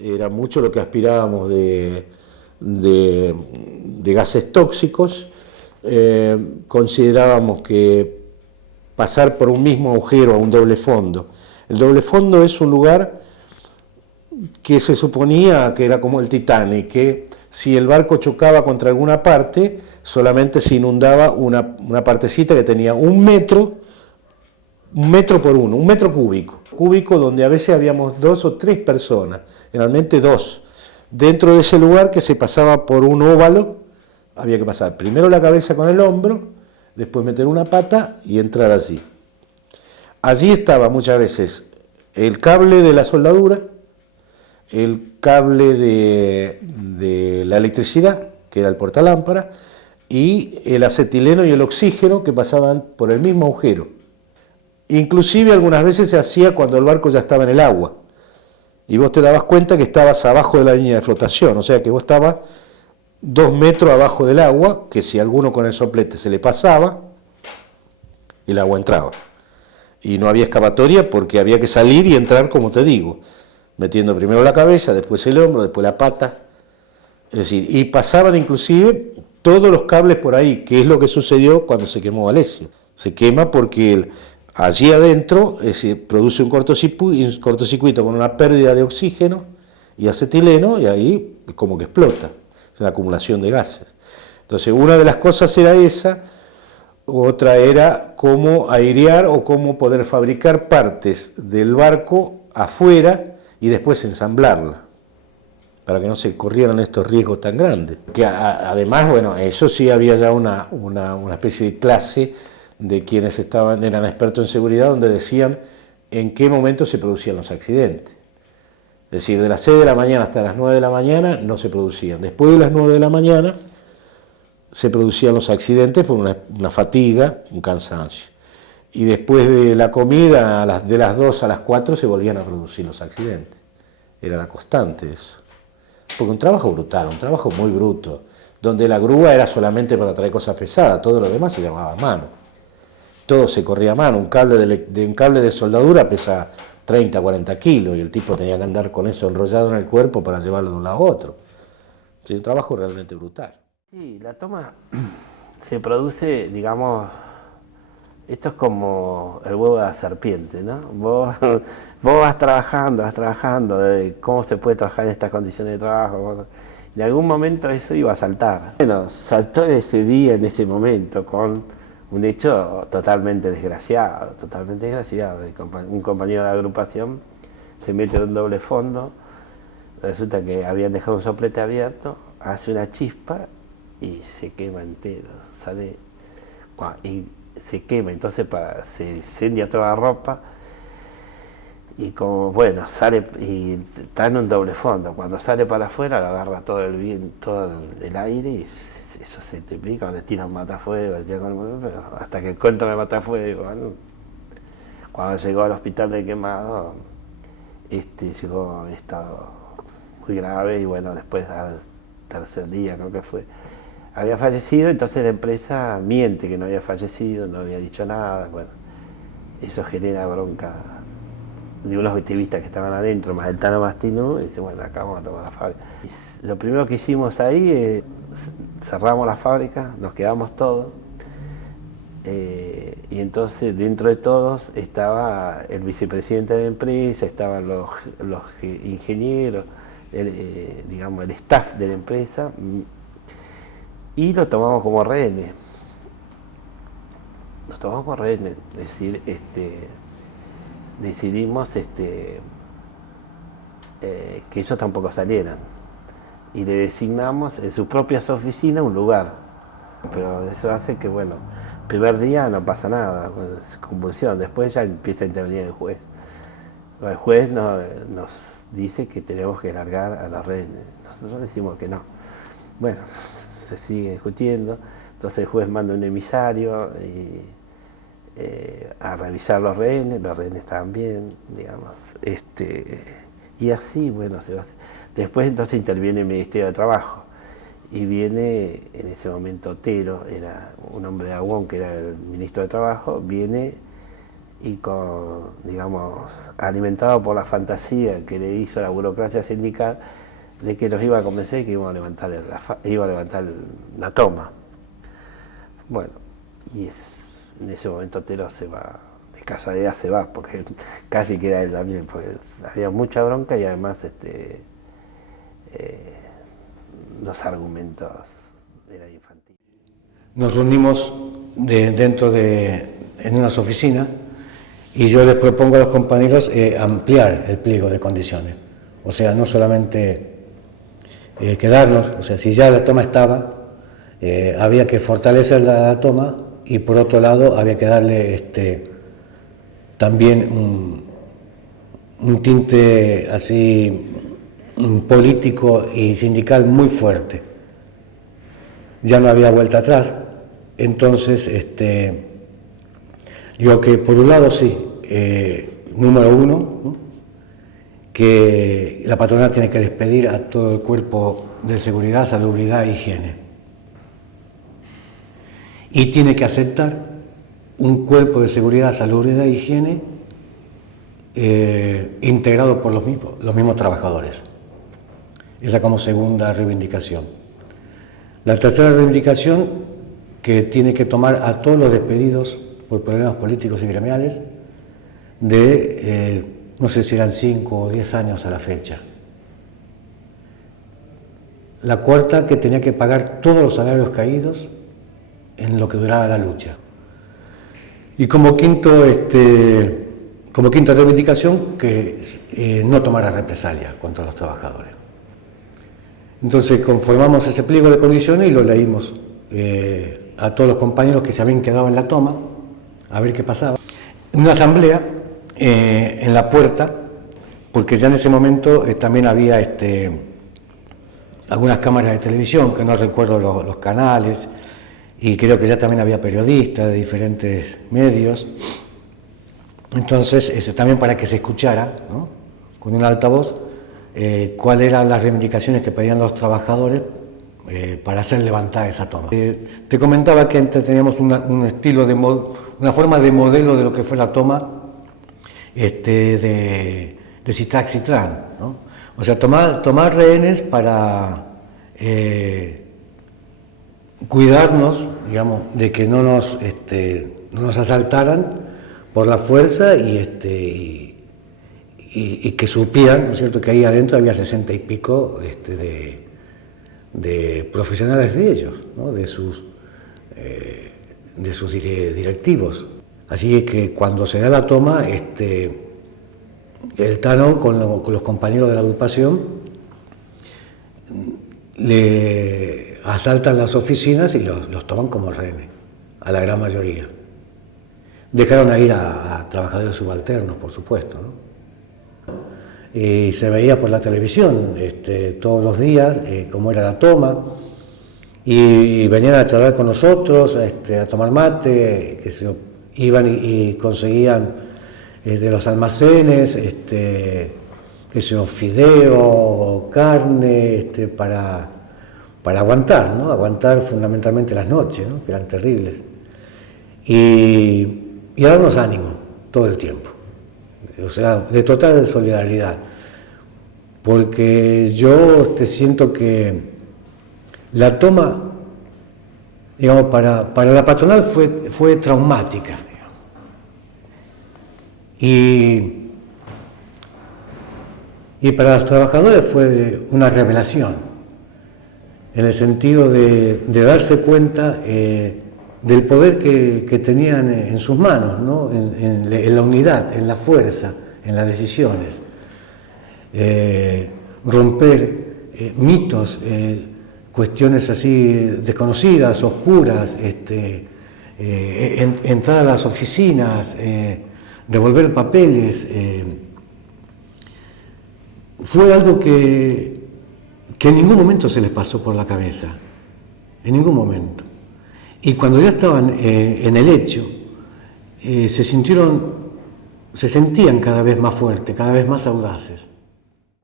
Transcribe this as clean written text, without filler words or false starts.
Era mucho lo que aspirábamos de gases tóxicos. Considerábamos que pasar por un mismo agujero a un doble fondo. El doble fondo es un lugar que se suponía que era como el Titanic, que si el barco chocaba contra alguna parte, solamente se inundaba una partecita que tenía un metro por uno, un metro cúbico donde a veces habíamos 2 o 3 personas, generalmente 2. Dentro de ese lugar que se pasaba por un óvalo, había que pasar primero la cabeza con el hombro, después meter una pata y entrar así. Allí estaba muchas veces el cable de la soldadura, el cable de la electricidad, que era el portalámpara, y el acetileno y el oxígeno que pasaban por el mismo agujero. Inclusive algunas veces se hacía cuando el barco ya estaba en el agua, y vos te dabas cuenta que estabas abajo de la línea de flotación, o sea que vos estabas 2 metros abajo del agua, que si alguno con el soplete se le pasaba, el agua entraba. Y no había escapatoria porque había que salir y entrar, como te digo, metiendo primero la cabeza, después el hombro, después la pata. Es decir, y pasaban inclusive todos los cables por ahí, que es lo que sucedió cuando se quemó Valesio. Se quema porque allí adentro produce un cortocircuito con una pérdida de oxígeno y acetileno, y ahí como que explota. Es una acumulación de gases. Entonces, una de las cosas era esa. Otra era cómo airear o cómo poder fabricar partes del barco afuera y después ensamblarla, para que no se corrieran estos riesgos tan grandes. Que además, bueno, eso sí había ya una especie de clase de quienes eran expertos en seguridad, donde decían en qué momento se producían los accidentes. Es decir, de las 6 de la mañana hasta las 9 de la mañana no se producían. Después de las 9 de la mañana se producían los accidentes por una fatiga, un cansancio. Y después de la comida, de las 2 a las 4 se volvían a producir los accidentes. Era la constante eso. Porque un trabajo brutal, un trabajo muy bruto, donde la grúa era solamente para traer cosas pesadas, todo lo demás se llamaba a mano. Todo se corría a mano, un cable de soldadura pesa 30, 40 kilos y el tipo tenía que andar con eso enrollado en el cuerpo para llevarlo de un lado a otro. Es un trabajo realmente brutal. Sí, la toma se produce, digamos, esto es como el huevo de la serpiente, ¿no? Vos vas trabajando, de cómo se puede trabajar en estas condiciones de trabajo. De algún momento eso iba a saltar. Bueno, saltó ese día, en ese momento, con un hecho totalmente desgraciado. Un compañero de la agrupación se mete en un doble fondo, resulta que habían dejado un soplete abierto, hace una chispa y se quema entero, sale y se quema, entonces se incendia toda la ropa y como bueno, sale y está en un doble fondo, cuando sale para afuera lo agarra todo el viento, todo el aire y eso se triplica, le tiran matafuego, pero hasta que encuentran el matafuego, bueno, cuando llegó al hospital de quemado, llegó en estado muy grave y bueno, después al tercer día creo que fue, había fallecido, entonces la empresa miente que no había fallecido, no había dicho nada, bueno, eso genera bronca de unos activistas que estaban adentro, más el Tano Mastinú, y dice, bueno, acá vamos a tomar la fábrica. Y lo primero que hicimos ahí, cerramos la fábrica, nos quedamos todos, y entonces dentro de todos estaba el vicepresidente de la empresa, estaban los ingenieros, digamos, el staff de la empresa, y lo tomamos como rehenes. Es decir, decidimos que ellos tampoco salieran. Y le designamos en sus propias oficinas un lugar. Pero eso hace que, bueno, el primer día no pasa nada, es convulsión, después ya empieza a intervenir el juez. El juez nos dice que tenemos que largar a los rehenes. Nosotros decimos que no. Bueno, se sigue discutiendo, entonces el juez manda un emisario a revisar los rehenes estaban bien, digamos, y así, bueno, se va a hacer. Después entonces interviene el Ministerio de Trabajo, y viene en ese momento Otero, era un hombre de Aguón que era el ministro de Trabajo, viene y con, digamos, alimentado por la fantasía que le hizo la burocracia sindical de que los iba a convencer que iba a levantar la toma. Bueno, y en ese momento Otero se va, de casualidad se va, porque casi queda él también, porque había mucha bronca y además los argumentos eran infantiles. Nos reunimos en unas oficinas y yo les propongo a los compañeros ampliar el pliego de condiciones. O sea, no solamente quedarnos, o sea, si ya la toma estaba, había que fortalecer la toma y por otro lado había que darle también un tinte así político y sindical muy fuerte. Ya no había vuelta atrás, entonces digo que por un lado sí, número uno, ¿no?, que la patronal tiene que despedir a todo el cuerpo de seguridad, salubridad e higiene. Y tiene que aceptar un cuerpo de seguridad, salubridad e higiene integrado por los mismos trabajadores. Esa como segunda reivindicación. La tercera reivindicación, que tiene que tomar a todos los despedidos por problemas políticos y gremiales de, no sé si eran 5 o 10 años a la fecha. La cuarta, que tenía que pagar todos los salarios caídos en lo que duraba la lucha. Y como quinta reivindicación, que no tomara represalias contra los trabajadores. Entonces conformamos ese pliego de condiciones y lo leímos a todos los compañeros que se habían quedado en la toma, a ver qué pasaba. Una asamblea en la puerta, porque ya en ese momento también había algunas cámaras de televisión, que no recuerdo los canales, y creo que ya también había periodistas de diferentes medios. Entonces, también para que se escuchara, ¿no?, con un altavoz, cuáles eran las reivindicaciones que pedían los trabajadores para hacer levantar esa toma. Te comentaba que antes teníamos una forma de modelo de lo que fue la toma de Citrac-Citran, ¿no? O sea, tomar rehenes para cuidarnos, digamos, de que no nos asaltaran por la fuerza y que supieran, ¿no es cierto?, que ahí adentro había 60 y pico de profesionales de ellos, ¿no?, de sus directivos. Así que cuando se da la toma, el Tano con los compañeros de la agrupación le asaltan las oficinas y los toman como rehenes, a la gran mayoría. Dejaron a ir a trabajadores subalternos, por supuesto, ¿no? Y se veía por la televisión todos los días cómo era la toma, y venían a charlar con nosotros, a tomar mate, que iban y conseguían de los almacenes fideo, carne, para aguantar, ¿no? Aguantar fundamentalmente las noches, ¿no?, que eran terribles. Y darnos ánimo todo el tiempo. O sea, de total solidaridad. Porque yo siento que la toma, digamos, para la patronal fue traumática. Y para los trabajadores fue una revelación, en el sentido de darse cuenta del poder que tenían en sus manos, ¿no?, en la unidad, en la fuerza, en las decisiones. Romper mitos, cuestiones así desconocidas, oscuras, entrar a las oficinas, devolver papeles. Fue algo que en ningún momento se les pasó por la cabeza, en ningún momento. Y cuando ya estaban en el hecho, se sentían cada vez más fuertes, cada vez más audaces.